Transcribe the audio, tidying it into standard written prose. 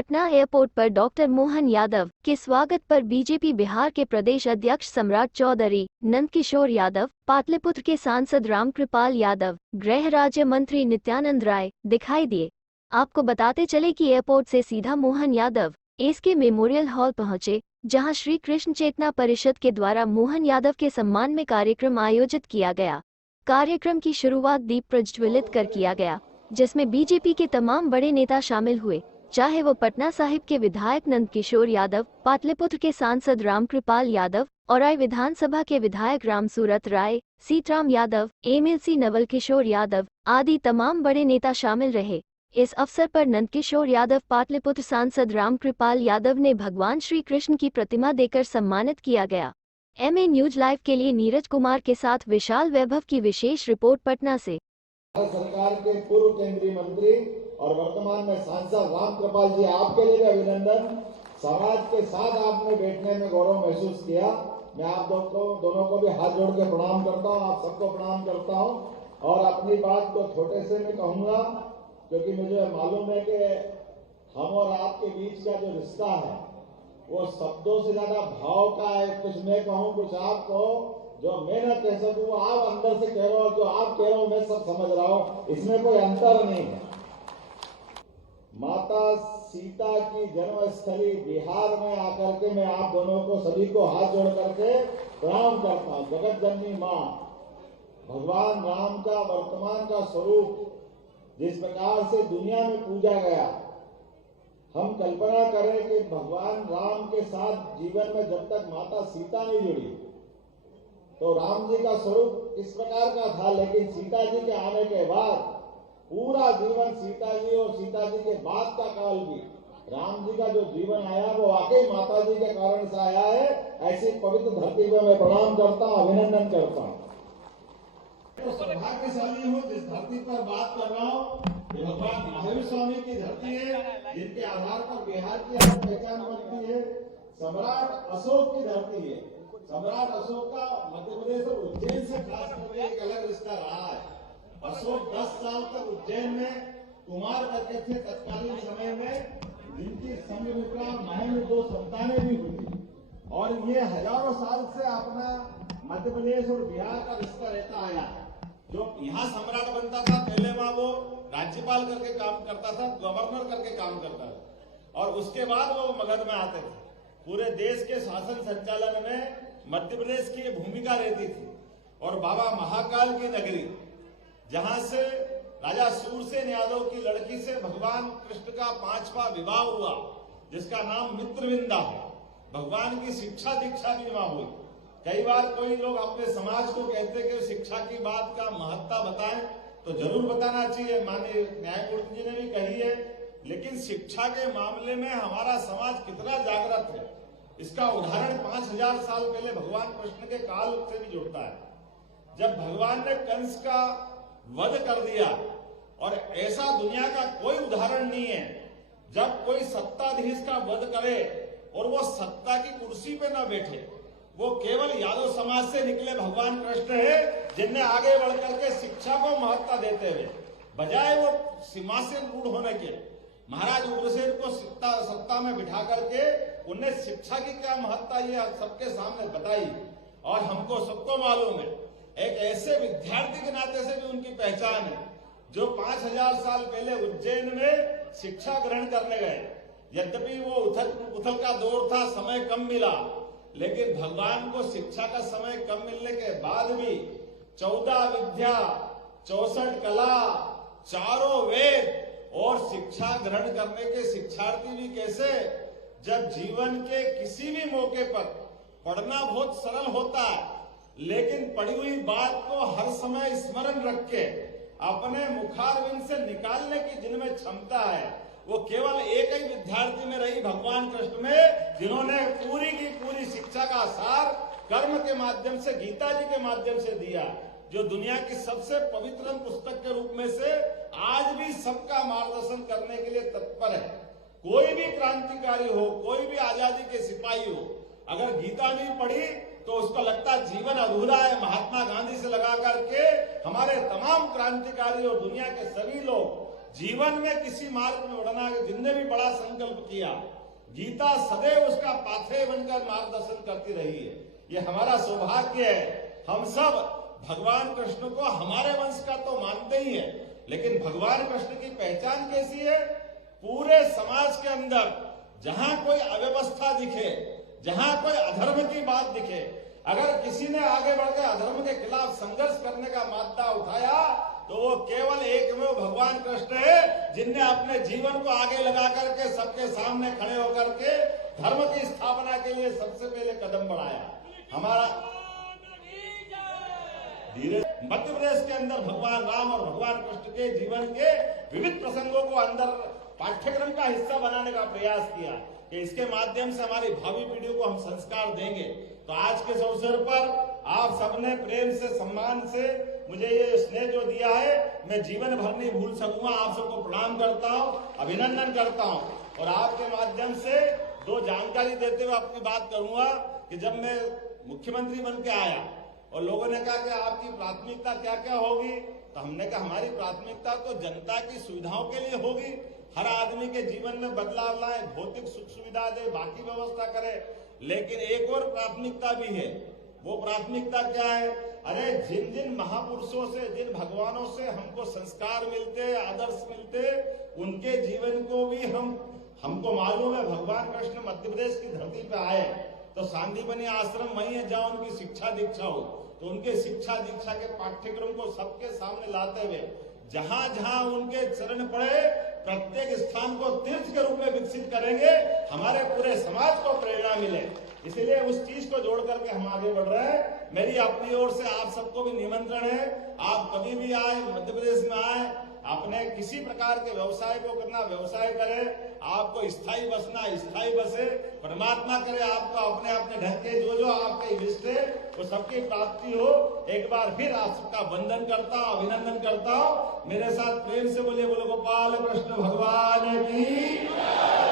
Patna airport पर doctor Mohan Yadav के स्वागत पर बीजेपी बिहार के प्रदेश अध्यक्ष सम्राट चौधरी, नंदकिशोर यादव, पाटलिपुत्र के सांसद रामकृपाल यादव, गृह राज्य मंत्री नित्यानंद राय दिखाई दिए। आपको बताते चले कि एयरपोर्ट से सीधा Mohan Yadav SK memorial hall पहुंचे, जहां श्री कृष्ण चेतना परिषद के द्वारा मोहन यादव के सम्मान में कार्यक्रम आयोजित किया गया। कार्यक्रम की शुरुआत दीप प्रज्वलित कर किया गया, जिसमें बीजेपी के तमाम बड़े नेता शामिल हुए, चाहे वो पटना साहिब के विधायक नंदकिशोर यादव, पाटलिपुत्र के सांसद रामकृपाल यादव, औराई विधानसभा के विधायक रामसूरत राय, सीताराम यादव, एमएलसी नवल किशोर यादव आदि तमाम बड़े नेता शामिल रहे। इस अवसर पर नंदकिशोर यादव पाटलिपुत्र सांसद रामकृपाल यादव ने भगवान श्री कृष्ण की प्रतिमा देकर सम्मानित किया गया। एमए न्यूज लाइव के लिए नीरज कुमार के साथ विशाल वैभव की विशेष रिपोर्ट पटना से। सरकार के पूर्व केंद्रीय मंत्री और वर्तमान में सांसद रामकृपाल जी, आपके लिए भी अभिनंदन। समाज के साथ आपने बैठने में गौरव महसूस किया। मैं आप दोनों को भी हाथ जोड़ के प्रणाम करता हूं, आप सबको प्रणाम करता हूं। और अपनी बात को छोटे से मैं कहूंगा, क्योंकि मुझे मालूम है कि हम और आपके बीच का जो रिश्ता है वो शब्दों से ज्यादा भाव का है। कुछ मैं कहूं, कुछ आप कहो। जो मैं न कह सकूं वो आप अंदर से कह रहे हो, जो आप कह रहे हो मैं सब समझ रहा हूं, इसमें कोई अंतर नहीं है। माता सीता की जन्मस्थली बिहार में आकर के मैं आप दोनों को सभी को हाथ जोड़ करके प्रणाम करता हूं। जगत जननी मां, भगवान राम का वर्तमान का स्वरूप जिस प्रकार से दुनिया में पूजा गया, हम कल्पना करें कि भगवान राम के साथ जीवन में जब तक माता सीता नहीं जुड़ी तो राम जी का स्वरूप इस प्रकार का था। लेकिन सीता जी के आने के बाद पूरा जीवन सीता जी और सीता जी के बाद का काल भी राम जी का जो जीवन आया वो वाकई माता जी के कारण से आया है। ऐसी पवित्र धरती पर मैं प्रणाम करता हूं, अभिनंदन करता हूं। तो सौभाग्यशाली हूं जिस धरती पर बात कर रहा हूं, ये भगवान महावीर स्वामी की धरती है, जिनके आधार पर बिहार की पहचान बनती है। सम्राट अशोक की धरती है। सम्राट अशोक का मध्य प्रदेश और उज्जैन से खास करके एक अलग रिश्ता रहा है। अशोक 10 साल तक उज्जैन में कुमार करके थे तत्कालीन समय में, जिनकी संघमित्रा महल में 2 संतानें भी हुई। और ये हजारों साल से अपना मध्य प्रदेश और बिहार का रिश्ता रहता आया। जो यहाँ सम्राट बनता था, पहले वहां वो राज्यपाल करके काम करता था, गवर्नर करके काम करता था, और उसके बाद वो मगध में आते थे। पूरे देश के शासन संचालन में मध्य प्रदेश की भूमिका रहती थी। और बाबा महाकाल की नगरी, जहां से राजा सूरसेन यादव की लड़की से भगवान कृष्ण का 5वां विवाह हुआ, जिसका नाम मित्रविंदा है। भगवान की शिक्षा दीक्षा भी वहां हुई। कई बार कोई लोग अपने समाज को कहते कि शिक्षा की बात का महत्ता बताएं, तो जरूर बताना चाहिए, माननीय न्यायमूर्ति जी ने भी कही है। लेकिन शिक्षा के मामले में हमारा समाज कितना जागृत है, इसका उदाहरण 5000 साल पहले भगवान कृष्ण के काल से भी जुड़ता है। जब भगवान ने कंस का वध कर दिया, और ऐसा दुनिया का कोई उदाहरण नहीं है जब कोई सत्ताधीश का वध करे और वो सत्ता की कुर्सी पे न बैठे। वो केवल यादव समाज से निकले भगवान कृष्ण है, जिनने आगे बढ़कर के शिक्षा को महत्ता देते हुए, बजाय वो सिंहासन रूढ़ होने के, महाराज उग्रसेन को सत्ता में बिठा करके उन्हें शिक्षा की क्या महत्ता ये सबके सामने बताई। और हमको सबको मालूम है, एक ऐसे विद्यार्थी के नाते से भी उनकी पहचान है जो 5000 साल पहले उज्जैन में शिक्षा ग्रहण करने गए। यद्यपि वो उथल का दौर था, समय कम मिला, लेकिन भगवान को शिक्षा का समय कम मिलने के बाद भी 14 विद्या, 64 कला, 4 वेद और शिक्षा ग्रहण करने के शिक्षार्थी भी कैसे, जब जीवन के किसी भी मौके पर पढ़ना बहुत सरल होता है, लेकिन पढ़ी हुई बात को हर समय स्मरण रख के अपने मुखारविंद से निकालने की जिनमें क्षमता है, वो केवल एक ही विद्यार्थी में रही, भगवान कृष्ण में, जिन्होंने पूरी की पूरी शिक्षा का सार कर्म के माध्यम से, गीता जी के माध्यम से दिया, जो दुनिया की सबसे पवित्र पुस्तक के रूप में से आज भी सबका मार्गदर्शन करने के लिए तत्पर है। कोई भी क्रांतिकारी हो, कोई भी आजादी के सिपाही हो, अगर गीता नहीं पढ़ी तो उसको लगता जीवन अधूरा है। महात्मा गांधी से लगा करके हमारे तमाम क्रांतिकारी और दुनिया के सभी लोग जीवन में किसी मार्ग में बढ़ना, जिनने भी बड़ा संकल्प किया, गीता सदैव उसका पाथेय बनकर मार्गदर्शन करती रही है। ये हमारा सौभाग्य है। हम सब भगवान कृष्ण को हमारे वंश का तो मानते ही है, लेकिन भगवान कृष्ण की पहचान कैसी है? पूरे समाज के अंदर जहां कोई अव्यवस्था दिखे, जहां कोई अधर्म की बात दिखे, अगर किसी ने आगे बढ़कर अधर्म के खिलाफ संघर्ष करने का मादा उठाया तो वो केवल एकमेव भगवान कृष्ण है, जिनने अपने जीवन को आगे लगा करके सबके सामने खड़े होकर के धर्म की स्थापना के लिए सबसे पहले कदम बढ़ाया। हमारा धीरे मध्य प्रदेश के अंदर भगवान राम और भगवान कृष्ण के जीवन के विविध प्रसंगों को अंदर पाठ्यक्रम का हिस्सा बनाने का प्रयास किया कि इसके माध्यम से हमारी भावी पीढ़ियों को हम संस्कार देंगे। तो आज के इस अवसर पर आप सबने प्रेम से, सम्मान से मुझे ये स्नेह जो दिया है, मैं जीवन भर नहीं भूल सकूंगा। आप सबको प्रणाम करता हूं, अभिनंदन करता हूं। और आपके माध्यम से दो जानकारी देते हुए अपनी बात करूंगा कि जब मैं मुख्यमंत्री बन के आया और लोगों ने कहा कि आपकी प्राथमिकता क्या क्या होगी, तो हमने कहा हमारी प्राथमिकता तो जनता की सुविधाओं के लिए होगी। हर आदमी के जीवन में बदलाव लाए, भौतिक सुख सुविधा दे, बाकी व्यवस्था करे। लेकिन एक और प्राथमिकता भी है। वो प्राथमिकता क्या है? अरे जिन जिन महापुरुषों से, जिन भगवानों से हमको संस्कार मिलते, आदर्श मिलते, उनके जीवन को भी हमको मालूम है। भगवान कृष्ण मध्य प्रदेश की धरती पे आए तो सांदीपनी आश्रम वही है जहां उनकी शिक्षा दीक्षा हो, तो उनके शिक्षा दीक्षा के पाठ्यक्रम को सबके सामने लाते हुए जहां जहां उनके चरण पड़े, प्रत्येक स्थान को तीर्थ के रूप में विकसित करेंगे, हमारे पूरे समाज को प्रेरणा मिले। इसलिए उस चीज को जोड़ करके हम आगे बढ़ रहे हैं। मेरी अपनी ओर से आप सबको भी निमंत्रण है, आप कभी भी आए, मध्य प्रदेश में आए, अपने किसी प्रकार के व्यवसाय को करना व्यवसाय करें, आपको स्थायी बसना स्थायी बसे, परमात्मा करे आपको अपने अपने ढंग के जो जो आपके इष्ट है वो सबकी प्राप्ति हो। एक बार फिर आप सबका वंदन करता हूं, अभिनंदन करता हूं। मेरे साथ प्रेम से बोलिए, बोलो गोपाल कृष्ण भगवान की।